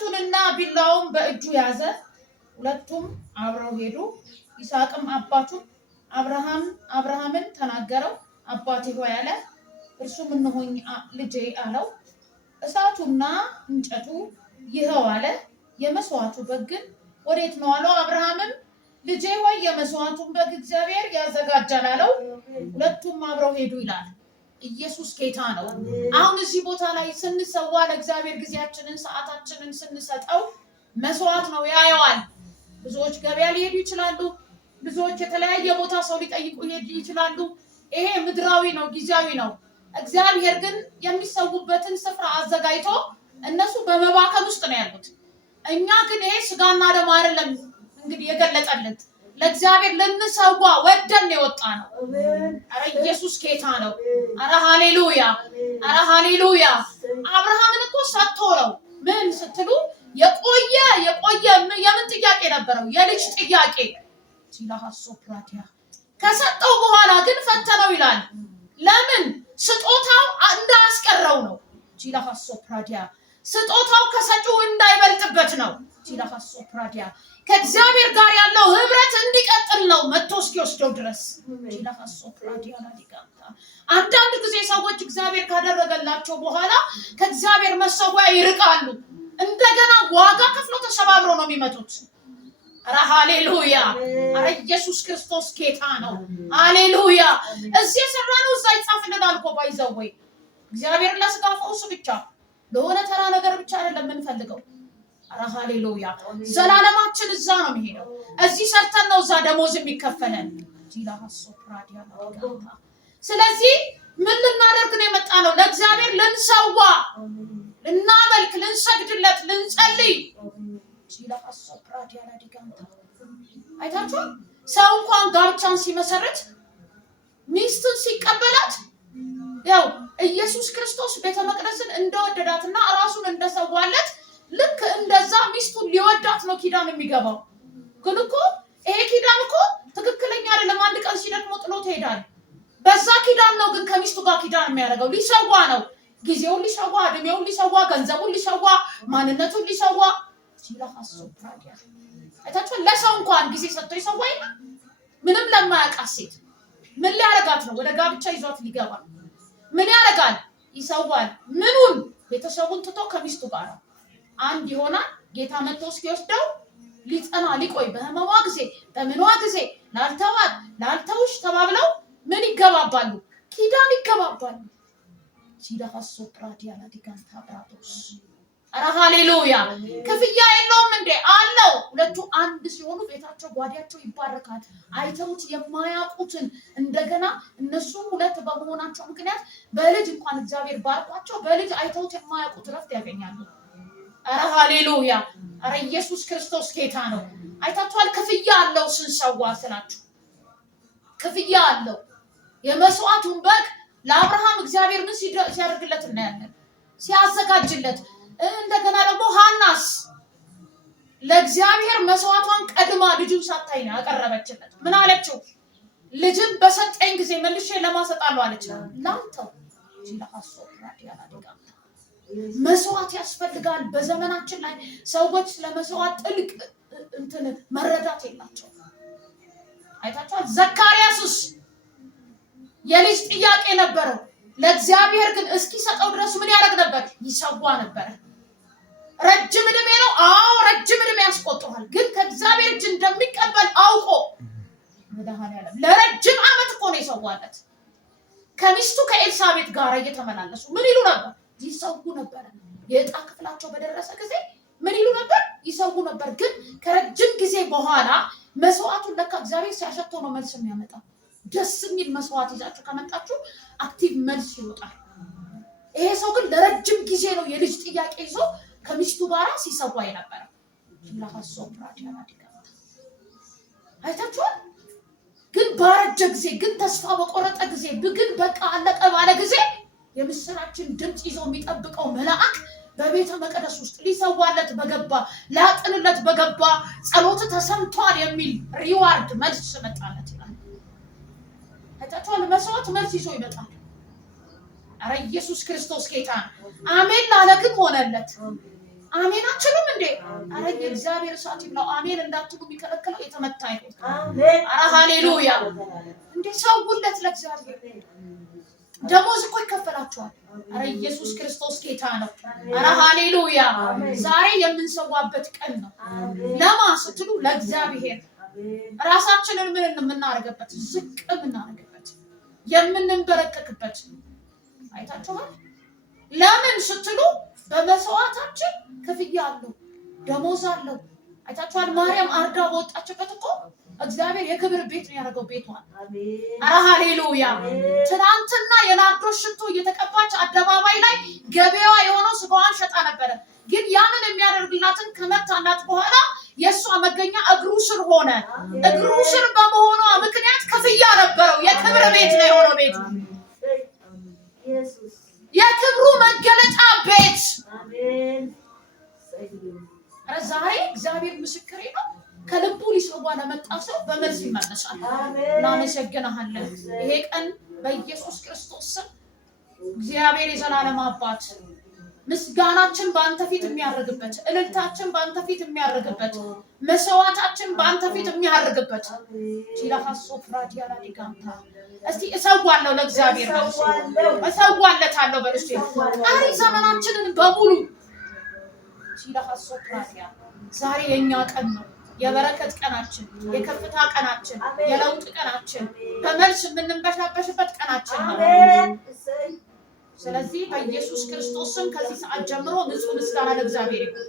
እሳቱንና ቢላውን በእጁ ያዘ። ሁለቱም አብረው ሄዱ። ይስሐቅም አባቱን አብርሃምን ተናገረው። አባቴ ሆይ አለ። እርሱም እነሆኝ ልጄ አለው። እሳቱና እንጨቱ ይኸው አለ። የመስዋዕቱ በግ ግን ወዴት ነው አለው። አብርሃምም ልጄ ሆይ የመስዋዕቱን በግ እግዚአብሔር ያዘጋጃል አለው። ሁለቱም አብረው ሄዱ ይላል። ኢየሱስ ጌታ ነው። አሁን እዚህ ቦታ ላይ ስንሰዋ ለእግዚአብሔር ጊዜያችንን ሰዓታችንን ስንሰጠው መስዋዕት ነው ያየዋል። ብዙዎች ገበያ ሊሄዱ ይችላሉ። ብዙዎች የተለያየ ቦታ ሰው ሊጠይቁ ይችላሉ። ይሄ ምድራዊ ነው፣ ጊዜያዊ ነው። እግዚአብሔር ግን የሚሰውበትን ስፍራ አዘጋጅቶ እነሱ በመባከን ውስጥ ነው ያሉት። እኛ ግን ይሄ ስጋና ደም አይደለም እንግዲህ የገለጠልን ለእግዚአብሔር ልንሰዋ ወደን የወጣ ነው። አረ ኢየሱስ ጌታ ነው። አረ ሃሌሉያ፣ አረ ሃሌሉያ። አብርሃምን እኮ ሰጥቶ ነው። ምን ስትሉ የቆየ የምን ጥያቄ ነበረው? የልጅ ጥያቄ ሲላሃሶ ፕራቲያ ከሰጠው በኋላ ግን ፈተነው ይላል። ለምን? ስጦታው እንዳስቀረው ነው። ሲላሃሶ ፕራቲያ ስጦታው ከሰጪው እንዳይበልጥበት ነው። ሲላሃሶ ፕራቲያ ከእግዚአብሔር ጋር ያለው ህብረት እንዲቀጥል ነው መጥቶ እስኪወስደው ድረስ። ሲላሃሶ ፕራቲያ ላዲጋታ አንዳንድ ጊዜ ሰዎች እግዚአብሔር ካደረገላቸው በኋላ ከእግዚአብሔር መሰዊያ ይርቃሉ። እንደገና ዋጋ ከፍሎ ተሰባብሮ ነው የሚመጡት። አረ ሃሌሉያ፣ አረ ኢየሱስ ክርስቶስ ጌታ ነው። ሃሌሉያ። እዚህ የሰራነው እዛ ይጻፍልናል እኮ ባይዘው ወይ እግዚአብሔር ለስጋ ፈውስ ብቻ ለሆነ ተራ ነገር ብቻ አይደለም የምንፈልገው። አረ ሃሌሉያ። ዘላለማችን እዛ ነው የሚሄደው። እዚህ ሰርተን ነው እዛ ደሞዝ የሚከፈለን። ጂላሃሶ ፕራዲያ ማጋታ። ስለዚህ ምን ልናደርግ ነው የመጣ ነው? ለእግዚአብሔር ልንሰዋ፣ ልናመልክ፣ ልንሰግድለት፣ ልንጸልይ። ጂላሃሶ ፕራዲያ ላዲጋንታ አይታችሁ ሰው እንኳን ጋብቻን ሲመሰርት ሚስቱን ሲቀበላት ያው ኢየሱስ ክርስቶስ ቤተ መቅደስን እንደወደዳትና ራሱን እንደሰዋለት ልክ እንደዛ ሚስቱን ሊወዳት ነው ኪዳን የሚገባው። ግን እኮ ይሄ ኪዳን እኮ ትክክለኛ አይደለም። አንድ ቀን ሲደክሞ ጥሎ ትሄዳል። በዛ ኪዳን ነው ግን ከሚስቱ ጋር ኪዳን የሚያደርገው። ሊሰዋ ነው። ጊዜውን ሊሰዋ፣ እድሜውን ሊሰዋ፣ ገንዘቡን ሊሰዋ፣ ማንነቱን ሊሰዋ። ሲላሃሶ ፕራዲያ አይታችሁ ለሰው እንኳን ጊዜ ሰጥቶ ይሰዋይ። ምንም ለማያውቃት ሴት ምን ሊያረጋት ነው? ወደ ጋብቻ ይዟት ሊገባ ምን ያደርጋል? ይሰዋል። ምኑን? ቤተሰቡን ትቶ ከሚስቱ ጋር አንድ ይሆናል። ጌታ መጥቶ እስኪወስደው ሊጸና ሊቆይ በህመሟ ጊዜ በምኗ ጊዜ ላልተዋት ላልተውሽ ተባብለው ምን ይገባባሉ? ኪዳን ይገባባሉ። ሲላሃሶ ፕራዲያ ላዲጋንታ ብራቶስ። አረ ሃሌሉያ። ክፍያ የለውም እንዴ? አለው። ሁለቱ አንድ ሲሆኑ ቤታቸው ጓዳቸው ይባረካል። አይተውት የማያውቁትን እንደገና እነሱ ሁለት በመሆናቸው ምክንያት በልጅ እንኳን እግዚአብሔር ባርኳቸው በልጅ አይተውት የማያውቁት ረፍት ያገኛሉ። አረ ሃሌሉያ። አረ ኢየሱስ ክርስቶስ ጌታ ነው። አይታችኋል? ክፍያ አለው ስንሰዋ ስላችሁ ክፍያ አለው። የመስዋዕቱን በግ ለአብርሃም እግዚአብሔር ምን ሲያደርግለት እናያለን? ሲያዘጋጅለት። እንደገና ደግሞ ሐናስ ለእግዚአብሔር መስዋዕቷን ቀድማ ልጁን ሳታይ ነው ያቀረበችለት። ምን አለችው? ልጅን በሰጠኝ ጊዜ መልሼ ለማሰጣለሁ አለች። ላንተው ሲላሃሶ ፕራዲያ ላዲጋንታ መስዋዕት ያስፈልጋል። በዘመናችን ላይ ሰዎች ስለመስዋዕት ጥልቅ መረዳት የላቸው። አይታችኋል? ዘካርያስስ የልጅ ጥያቄ ነበረው። ለእግዚአብሔር ግን እስኪሰጠው ድረስ ምን ያደርግ ነበር? ይሰዋ ነበር። ረጅም ዕድሜ ነው። አዎ ረጅም ዕድሜ ያስቆጥሯል። ግን ከእግዚአብሔር እጅ እንደሚቀበል አውቆ መድኃኒዓለም ለረጅም ዓመት እኮ ነው የሰዋለት። ከሚስቱ ከኤልሳቤጥ ጋር እየተመላለሱ ምን ይሉ ነበር? ይሰዉ ነበር። የዕጣ ክፍላቸው በደረሰ ጊዜ ምን ይሉ ነበር? ይሰዉ ነበር። ግን ከረጅም ጊዜ በኋላ መስዋዕቱን ለካ እግዚአብሔር ሲያሸተው ነው መልስ የሚያመጣው። ደስ የሚል መስዋዕት ይዛችሁ ከመጣችሁ አክቲቭ መልስ ይወጣል። ይሄ ሰው ግን ለረጅም ጊዜ ነው የልጅ ጥያቄ ይዞ ከሚስቱ ጋር ሲሰዋ የነበረ። ለሐሶ ፕራዲያ ላዲጋንታ አይታችኋል? ግን ባረጀ ጊዜ፣ ግን ተስፋ በቆረጠ ጊዜ፣ ግን በቃ አለቀ ባለ ጊዜ የምስራችን ድምጽ ይዞ የሚጠብቀው መልአክ በቤተ መቅደስ ውስጥ ሊሰዋለት በገባ ላጥንለት በገባ ጸሎት ተሰምቷል የሚል ሪዋርድ መልስ መጣለት ይላል። አይታችኋል? መስዋዕት መልስ ይዞ ይመጣል። አረ ኢየሱስ ክርስቶስ ጌታ። አሜን ላለ ግን ሆነለት። አሜን አትሉም እንዴ? አረ የእግዚአብሔር እሳት ይብላው። አሜን እንዳትሉ የሚከለክለው የተመታ ይሁን። አረ ሃሌሉያ! እንዴ ሰውለት ለእግዚአብሔር ደሞዝ እኮ ይከፈላችኋል። አረ ኢየሱስ ክርስቶስ ጌታ ነው። አረ ሃሌሉያ! ዛሬ የምንሰዋበት ቀን ነው። ለማ ስትሉ ለእግዚአብሔር ራሳችንን ምን የምናደርግበት ዝቅ የምናደርግበት የምንበረከክበት አይታችኋል። ለምን ስትሉ በመስዋዕታችን ክፍያ አለው፣ ደሞዝ አለው። አይታችኋል። ማርያም አርዳ በወጣችበት እኮ እግዚአብሔር የክብር ቤት ነው ያደረገው ቤቷን። አረ ሃሌሉያ! ትናንትና የናርዶስ ሽቶ እየተቀባች አደባባይ ላይ ገበያዋ የሆነው ስጋዋን ሸጣ ነበረ። ግን ያንን የሚያደርግላትን ከመታላት በኋላ የእሷ መገኛ እግሩ ስር ሆነ። እግሩ ስር በመሆኗ ምክንያት ክፍያ ነበረው። የክብር ቤት ነው የሆነው ቤቱ፣ የክብሩ መገለጫ ቤት። ዛሬ እግዚአብሔር ምስክሬ ነው። ከልቡ ሊሰዋ ለመጣ ሰው በመልስ ይመለሳል። እናመሰግናለን። ይሄ ቀን በኢየሱስ ክርስቶስ ስም እግዚአብሔር የዘላለም አባት ምስጋናችን በአንተ ፊት የሚያርግበት፣ እልልታችን በአንተ ፊት የሚያርግበት፣ መስዋዕታችን በአንተ ፊት የሚያርግበት ቲላሃሶ ፍራዲያላ ዲጋንታ እስቲ እሰዋለሁ ለእግዚአብሔር ነው እሰዋለታለሁ በእስቲ አሪ ዘመናችንን በሙሉ ቲላሃሶ ፍራዲያ ዛሬ የኛ ቀን ነው። የበረከት ቀናችን፣ የከፍታ ቀናችን፣ የለውጥ ቀናችን፣ በመልስ የምንበሻበሽበት ቀናችን ነው። ስለዚህ በኢየሱስ ክርስቶስ ስም ከዚህ ሰዓት ጀምሮ ንጹህ ምስጋና ለእግዚአብሔር ይሁን።